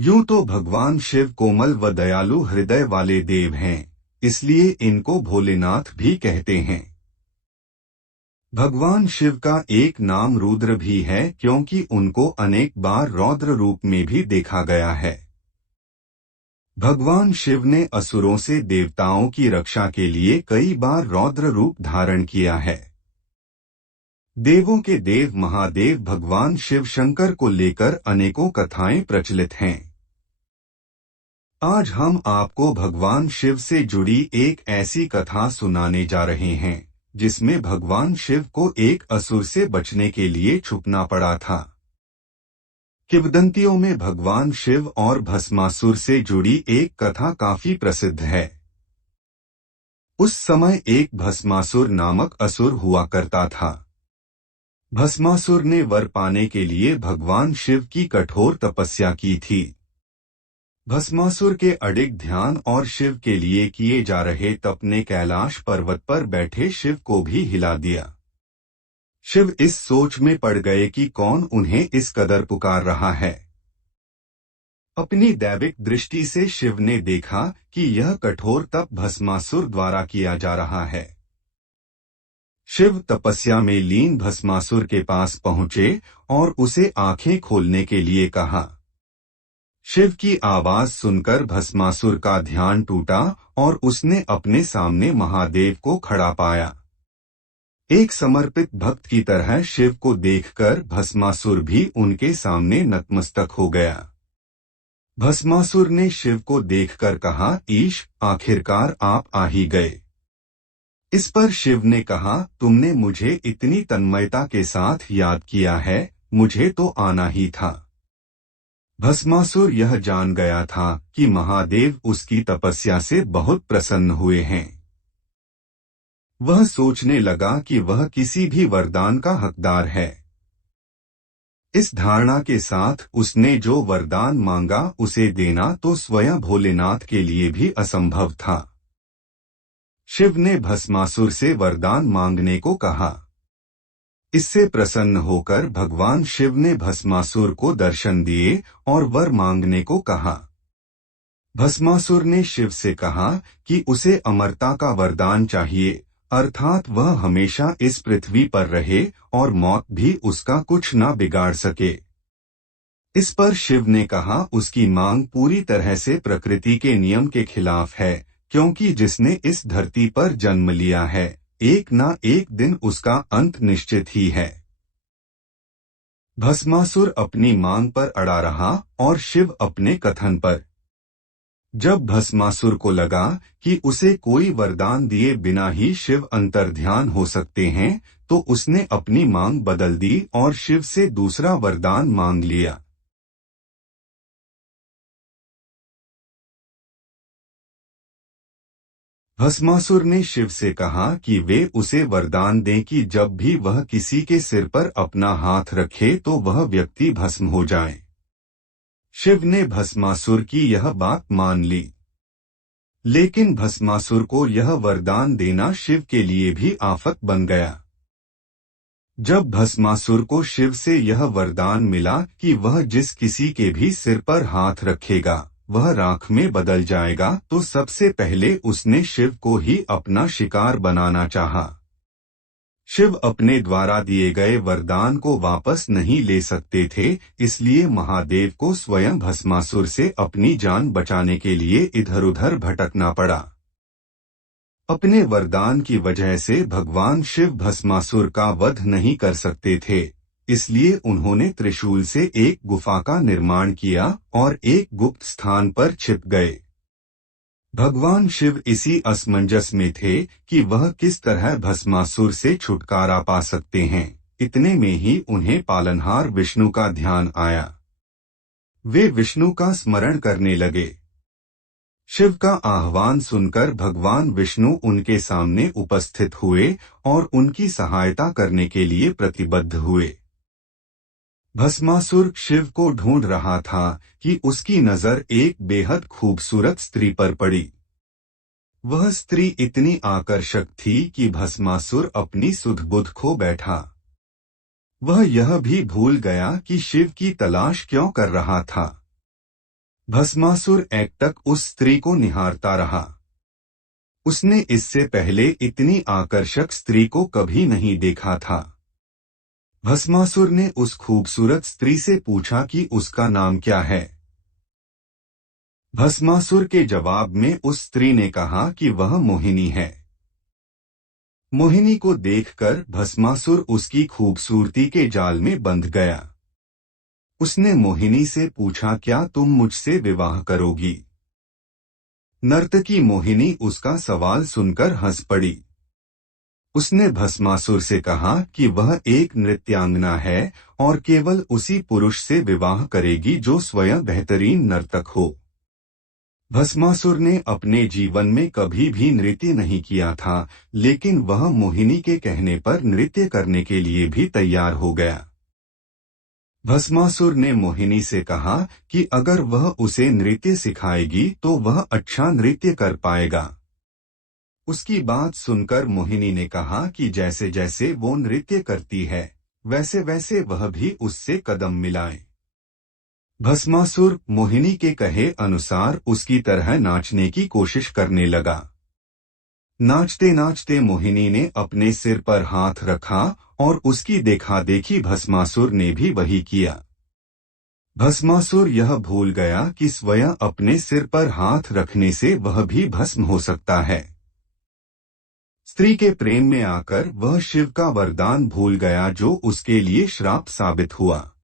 यूं तो भगवान शिव कोमल व दयालु हृदय वाले देव हैं, इसलिए इनको भोलेनाथ भी कहते हैं। भगवान शिव का एक नाम रुद्र भी है, क्योंकि उनको अनेक बार रौद्र रूप में भी देखा गया है। भगवान शिव ने असुरों से देवताओं की रक्षा के लिए कई बार रौद्र रूप धारण किया है। देवों के देव महादेव भगवान शिव शंकर को लेकर अनेकों कथाएं प्रचलित हैं। आज हम आपको भगवान शिव से जुड़ी एक ऐसी कथा सुनाने जा रहे हैं, जिसमें भगवान शिव को एक असुर से बचने के लिए छुपना पड़ा था। किंवदंतियों में भगवान शिव और भस्मासुर से जुड़ी एक कथा काफी प्रसिद्ध है। उस समय एक भस्मासुर नामक असुर हुआ करता था। भस्मासुर ने वर पाने के लिए भगवान शिव की कठोर तपस्या की थी। भस्मासुर के अडिग ध्यान और शिव के लिए किए जा रहे तप ने कैलाश पर्वत पर बैठे शिव को भी हिला दिया। शिव इस सोच में पड़ गए कि कौन उन्हें इस कदर पुकार रहा है। अपनी दैविक दृष्टि से शिव ने देखा कि यह कठोर तप भस्मासुर द्वारा किया जा रहा है। शिव तपस्या में लीन भस्मासुर के पास पहुंचे और उसे आंखें खोलने के लिए कहा। शिव की आवाज सुनकर भस्मासुर का ध्यान टूटा और उसने अपने सामने महादेव को खड़ा पाया। एक समर्पित भक्त की तरह शिव को देखकर भस्मासुर भी उनके सामने नतमस्तक हो गया। भस्मासुर ने शिव को देखकर कहा, ईश, आखिरकार आप आ ही गए। इस पर शिव ने कहा, तुमने मुझे इतनी तन्मयता के साथ याद किया है, मुझे तो आना ही था। भस्मासुर यह जान गया था कि महादेव उसकी तपस्या से बहुत प्रसन्न हुए हैं। वह सोचने लगा कि वह किसी भी वरदान का हकदार है। इस धारणा के साथ उसने जो वरदान मांगा उसे देना तो स्वयं भोलेनाथ के लिए भी असंभव था। शिव ने भस्मासुर से वरदान मांगने को कहा। इससे प्रसन्न होकर भगवान शिव ने भस्मासुर को दर्शन दिए और वर मांगने को कहा। भस्मासुर ने शिव से कहा कि उसे अमरता का वरदान चाहिए, अर्थात वह हमेशा इस पृथ्वी पर रहे और मौत भी उसका कुछ न बिगाड़ सके। इस पर शिव ने कहा, उसकी मांग पूरी तरह से प्रकृति के नियम के खिलाफ है, क्योंकि जिसने इस धरती पर जन्म लिया है, एक ना एक दिन उसका अंत निश्चित ही है। भस्मासुर अपनी मांग पर अड़ा रहा और शिव अपने कथन पर। जब भस्मासुर को लगा कि उसे कोई वरदान दिए बिना ही शिव अंतर्ध्यान हो सकते हैं, तो उसने अपनी मांग बदल दी और शिव से दूसरा वरदान मांग लिया। भस्मासुर ने शिव से कहा कि वे उसे वरदान दें कि जब भी वह किसी के सिर पर अपना हाथ रखे तो वह व्यक्ति भस्म हो जाए। शिव ने भस्मासुर की यह बात मान ली। लेकिन भस्मासुर को यह वरदान देना शिव के लिए भी आफत बन गया। जब भस्मासुर को शिव से यह वरदान मिला कि वह जिस किसी के भी सिर पर हाथ रखेगा वह राख में बदल जाएगा, तो सबसे पहले उसने शिव को ही अपना शिकार बनाना चाहा। शिव अपने द्वारा दिए गए वरदान को वापस नहीं ले सकते थे, इसलिए महादेव को स्वयं भस्मासुर से अपनी जान बचाने के लिए इधर-उधर भटकना पड़ा। अपने वरदान की वजह से भगवान शिव भस्मासुर का वध नहीं कर सकते थे, इसलिए उन्होंने त्रिशूल से एक गुफा का निर्माण किया और एक गुप्त स्थान पर छिप गए। भगवान शिव इसी असमंजस में थे कि वह किस तरह भस्मासुर से छुटकारा पा सकते हैं। इतने में ही उन्हें पालनहार विष्णु का ध्यान आया। वे विष्णु का स्मरण करने लगे। शिव का आह्वान सुनकर भगवान विष्णु उनके सामने उपस्थित हुए और उनकी सहायता करने के लिए प्रतिबद्ध हुए। भस्मासुर शिव को ढूंढ रहा था कि उसकी नजर एक बेहद खूबसूरत स्त्री पर पड़ी। वह स्त्री इतनी आकर्षक थी कि भस्मासुर अपनी सुध-बुध खो बैठा। वह यह भी भूल गया कि शिव की तलाश क्यों कर रहा था। भस्मासुर एकटक उस स्त्री को निहारता रहा। उसने इससे पहले इतनी आकर्षक स्त्री को कभी नहीं देखा था। भस्मासुर ने उस खूबसूरत स्त्री से पूछा कि उसका नाम क्या है। भस्मासुर के जवाब में उस स्त्री ने कहा कि वह मोहिनी है। मोहिनी को देखकर भस्मासुर उसकी खूबसूरती के जाल में बंध गया। उसने मोहिनी से पूछा, क्या तुम मुझसे विवाह करोगी? नर्तकी मोहिनी उसका सवाल सुनकर हंस पड़ी। उसने भस्मासुर से कहा कि वह एक नृत्यांगना है और केवल उसी पुरुष से विवाह करेगी जो स्वयं बेहतरीन नर्तक हो। भस्मासुर ने अपने जीवन में कभी भी नृत्य नहीं किया था, लेकिन वह मोहिनी के कहने पर नृत्य करने के लिए भी तैयार हो गया। भस्मासुर ने मोहिनी से कहा कि अगर वह उसे नृत्य सिखाएगी तो वह अच्छा नृत्य कर पाएगा। उसकी बात सुनकर मोहिनी ने कहा कि जैसे जैसे वो नृत्य करती है, वैसे वैसे वह भी उससे कदम मिलाए। भस्मासुर मोहिनी के कहे अनुसार उसकी तरह नाचने की कोशिश करने लगा। नाचते नाचते मोहिनी ने अपने सिर पर हाथ रखा और उसकी देखा देखी भस्मासुर ने भी वही किया। भस्मासुर यह भूल गया कि स्वयं अपने सिर पर हाथ रखने से वह भी भस्म हो सकता है। स्त्री के प्रेम में आकर वह शिव का वरदान भूल गया, जो उसके लिए श्राप साबित हुआ।